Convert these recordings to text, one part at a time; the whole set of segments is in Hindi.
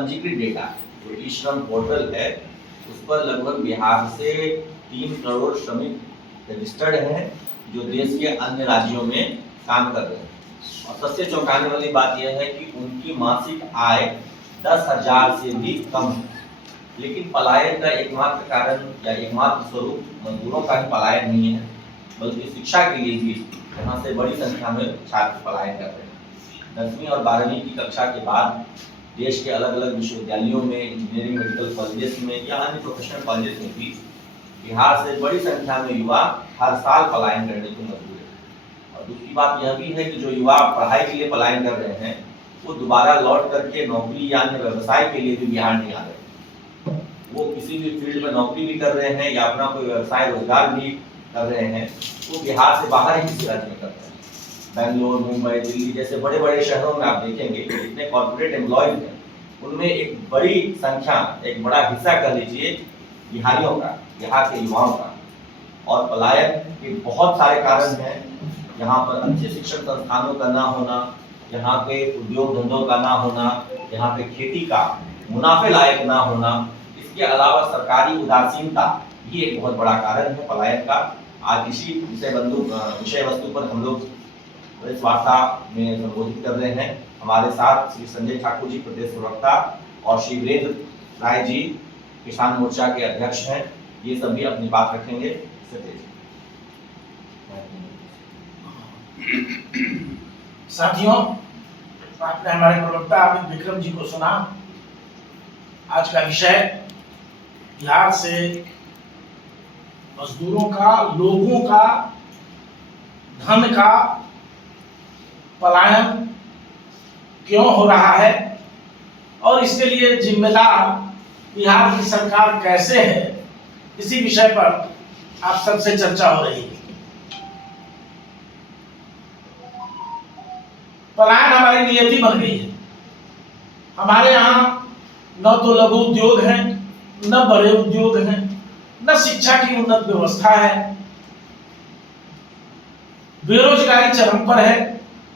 पंजीकृत डेटा जो ई श्रम पोर्टल है उस पर लगभग बिहार से 3 करोड़ श्रमिक रजिस्टर्ड हैं जो देश के अन्य राज्यों में काम कर रहे हैं। और सबसे चौंकाने वाली बात यह है कि उनकी मासिक आय 10,000 से भी कम है। लेकिन पलायन का एकमात्र कारण या एकमात्र स्वरूप मजदूरों का ही पलायन नहीं है, बल्कि शिक्षा के लिए भी यहाँ से बड़ी संख्या में छात्र पलायन कर रहे हैं। 10वीं और 12वीं की कक्षा के बाद देश के अलग अलग विश्वविद्यालयों में, इंजीनियरिंग मेडिकल कॉलेजेस में या अन्य प्रोफेशनल कॉलेजेस में भी बिहार से बड़ी संख्या में युवा हर साल पलायन करने को मजबूर है। और दूसरी बात यह भी है कि जो युवा पढ़ाई के लिए पलायन कर रहे हैं वो दोबारा लौट करके नौकरी या अन्य व्यवसाय के लिए भी बिहार नहीं आ रहे। वो किसी भी फील्ड में नौकरी भी कर रहे हैं या अपना कोई व्यवसाय रोजगार भी कर रहे हैं, वो बिहार से बाहर ही किसी राज्य में कर रहे हैं। बेंगलोर, मुंबई, दिल्ली जैसे बड़े बड़े शहरों में आप देखेंगे कि जितने कॉर्पोरेट एम्प्लॉयज हैं उनमें एक बड़ी संख्या, एक बड़ा हिस्सा कह लीजिए बिहारियों का, बिहार के युवाओं का। और पलायन के बहुत सारे कारण हैं। यहाँ पर अच्छे शिक्षण संस्थानों का ना होना, यहाँ पे उद्योग धंधों का ना होना, यहाँ पे खेती का मुनाफे लायक ना होना, इसके अलावा सरकारी उदासीनता भी एक बहुत बड़ा कारण है पलायन का। आज इसी विषय वस्तु पर हम लोग इस वार्ता में संबोधित कर रहे हैं। हमारे साथ श्री संजय ठाकुर जी प्रदेश प्रवक्ता और श्री वीरेंद्र राय जी किसान मोर्चा के अध्यक्ष हैं। ये सभी अपनी बात रखेंगे। साथियों, आपने हमारे प्रवक्ता अमित विक्रम जी को सुना। आज का विषय बिहार से मजदूरों का, लोगों का, धन का पलायन क्यों हो रहा है और इसके लिए जिम्मेदार बिहार की सरकार कैसे है, इसी विषय पर आप सबसे चर्चा हो रही है। पलायन हमारी नियति बन गई है। हमारे यहाँ न तो लघु उद्योग हैं, न बड़े उद्योग हैं, न शिक्षा की उन्नत व्यवस्था है। बेरोजगारी चरम पर है।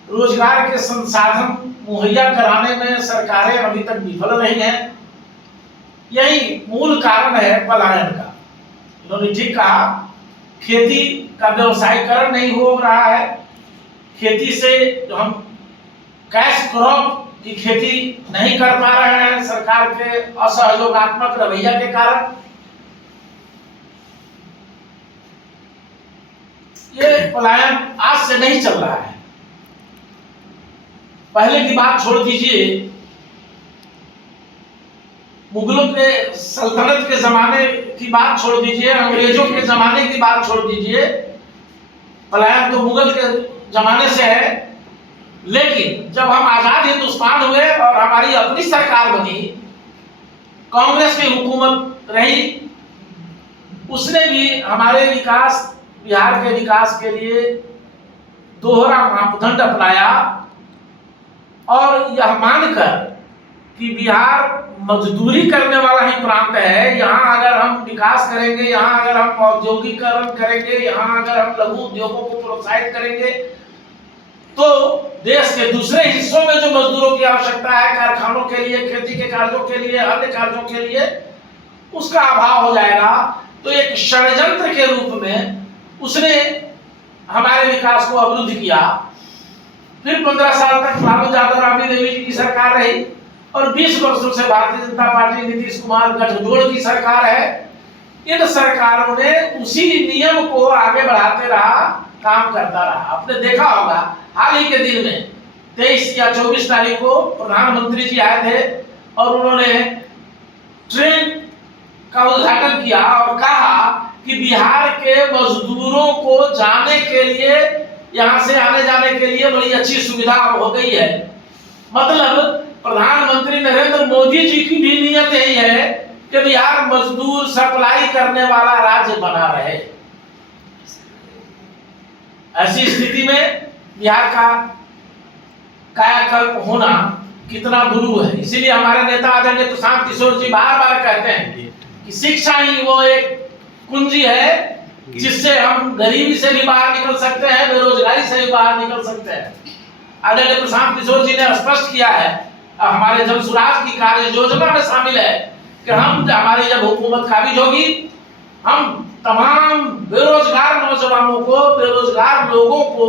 रोजगार के संसाधन मुहैया कराने में सरकारें अभी तक विफल रही हैं। यही मूल कारण है पलायन का। उन्होंने ठीक कहा, खेती का व्यवसायीकरण नहीं हो रहा है। खेती से जो हम कैश क्रॉप की खेती नहीं कर पा रहे हैं सरकार के असहयोगात्मक रवैया के कारण। ये पलायन आज से नहीं चल रहा है। पहले की बात छोड़ दीजिए, मुगलों के सल्तनत के जमाने की बात छोड़ दीजिए, अंग्रेजों के जमाने की बात छोड़ दीजिए। पलायन तो मुगल के जमाने से है। लेकिन जब हम आजाद हिंदुस्तान हुए और हमारी अपनी सरकार बनी, कांग्रेस की हुकूमत रही, उसने भी हमारे विकास, बिहार के विकास के लिए दोहरा मापदंड अपनाया और यह मानकर कि बिहार मजदूरी करने वाला ही प्रांत है, यहाँ अगर हम विकास करेंगे, यहाँ अगर हम औद्योगिकरण करेंगे, यहाँ अगर हम लघु उद्योगों को प्रोत्साहित करेंगे, तो देश के दूसरे हिस्सों में जो मजदूरों की आवश्यकता है, कारखानों के लिए, खेती के कार्यों के लिए, अन्य कार्यों के लिए, उसका अभाव हो जाएगा। तो एक षड्यंत्र के रूप में उसने हमारे विकास को अवरुद्ध किया। फिर 15 साल तक लालू यादव, राबड़ी देवी जी की सरकार रही और 20 वर्षों से भारतीय जनता पार्टी, नीतीश कुमार गठजोड़ की सरकार है। इन सरकारों ने उसी नियम को आगे बढ़ाते रहा, काम करता रहा। आपने देखा होगा हाल ही के दिन में 23 या 24 तारीख को प्रधानमंत्री जी आए थे और उन्होंने ट्रेन का उद्घाटन किया और कहा कि बिहार के मजदूरों को जाने के लिए, यहाँ से आने जाने के लिए बड़ी अच्छी सुविधा हो गई है। मतलब प्रधानमंत्री नरेंद्र मोदी जी की भी नीयत यही है कि बिहार मजदूर सप्लाई करने वाला राज्य बना रहे। ऐसी स्थिति में बिहार का कायाकल्प होना कितना दुरूह है। इसीलिए हमारे नेता आदरणीय प्रशांत किशोर जी बार बार कहते हैं कि शिक्षा ही वो एक कुंजी है जिससे हम गरीबी से भी बाहर निकल सकते हैं, बेरोजगारी से भी बाहर निकल सकते हैं। आदरणीय प्रशांत किशोर जी ने स्पष्ट किया है हमारे जन सुराज की कार्य योजना में शामिल है कि हम हमारी जब हुकूमत काबिज होगी, हम तमाम बेरोजगार नौजवानों को, बेरोजगार लोगों को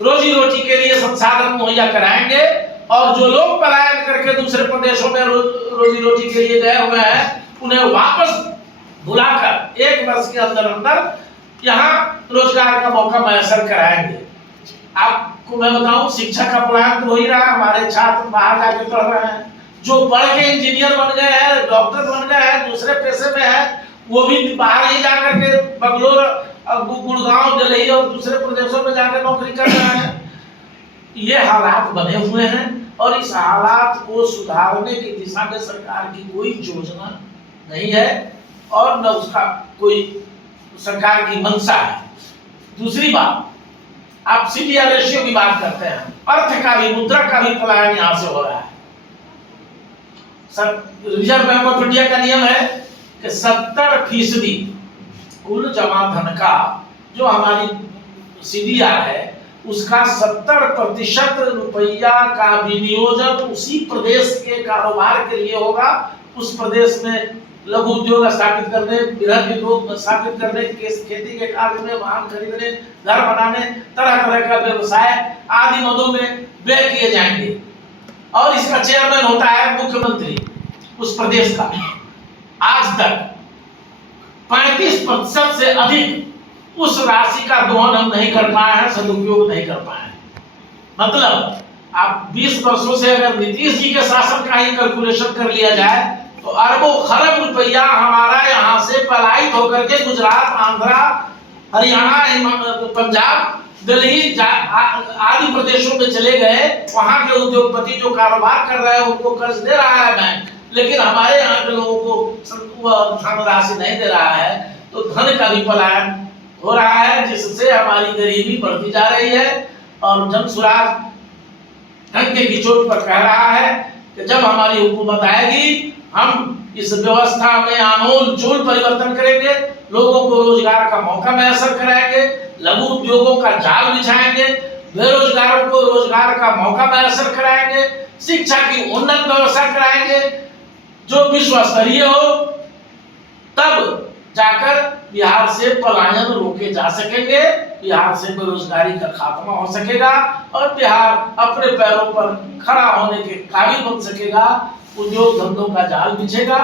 रोजी रोटी के लिए संसाधन मुहैया कराएंगे, और जो लोग पलायन करके दूसरे प्रदेशों में रोजी रोटी के लिए गए हुए हैं, उन्हें वापस बुलाकर 1 वर्ष के अंदर अंदर यहाँ रोजगार का मौका मैसर कराएंगे। आपको मैं बताऊं, शिक्षा का पलायन तो हो ही रहा है, हमारे छात्र बाहर जाके पढ़ रहे हैं, जो पढ़ के इंजीनियर बन गए हैं, डॉक्टर बन गए हैं, दूसरे पेशे में है, वो भी बाहर ही जाकर के बंगलोर, गुड़गांव, दिल्ली और दूसरे प्रदेशों में जाकर नौकरी कर रहे हैं। ये हालात बने हुए हैं, और इस हालात को सुधारने की दिशा में सरकार की कोई योजना नहीं है, और न उसका कोई सरकार की मंशा है। दूसरी बात, आप सीडीआर रेशियो की बात करते हैं, अर्थ का भी, मुद्रा का भी पलायन यहां से हो रहा है। रिजर्व बैंक ऑफ इंडिया का नियम है कि 70% कुल जमा धन का, जो हमारी सीडीआर है, उसका 70% रुपया का विनियोजन उसी प्रदेश के कारोबार के लिए होगा। उस प्रदेश में लघु उद्योग स्थापित करने, बृहद उद्योग स्थापित करने, खेती के कार्य में, वाहन खरीदने, घर बनाने, तरह तरह का व्यवसाय आदि मदों में व्यय किए जाएंगे, और इसका चेयरमैन होता है मुख्यमंत्री उस प्रदेश का। आज तक 35% से अधिक उस राशि का दोहन हम नहीं कर पाए हैं, सदुपयोग नहीं कर पाए हैं। मतलब आप 20 वर्षों से अगर नीतीश जी के शासन का ही कैलकुलेशन कर लिया जाए, तो अरबों खरब रुपया हमारा यहाँ से पलायित होकर के गुजरात, आंध्रा, हरियाणा, पंजाब, दिल्ली आदि प्रदेशों में चले गए। वहां के उद्योगपति जो कारोबार कर रहे हैं उनको कर्ज दे रहा है बैंक, लेकिन हमारे यहाँ के लोगों को धनराशि नहीं दे रहा है। तो धन का भी पलायन हो रहा है, जिससे हमारी गरीबी बढ़ती जा रही है। और जन सुराज डंके की चोट पर कह रहा है कि जब हमारी हुकूमत आएगी, हम इस व्यवस्था में आमूल चूल परिवर्तन करेंगे, लोगों को रोजगार का मौका मैसर कराएंगे, लघु उद्योगों का जाल बिछाएंगे, बेरोजगारों को रोजगार का मौका मैसर कराएंगे, शिक्षा की उन्नत व्यवस्था कराएंगे जो विश्व स्तरीय हो। तब जाकर बिहार से पलायन रोके जा सकेंगे, बिहार से बेरोजगारी का खात्मा हो सकेगा, और बिहार अपने पैरों पर खड़ा होने के काबिल बन सकेगा, उद्योग धंधों का जाल बिछेगा।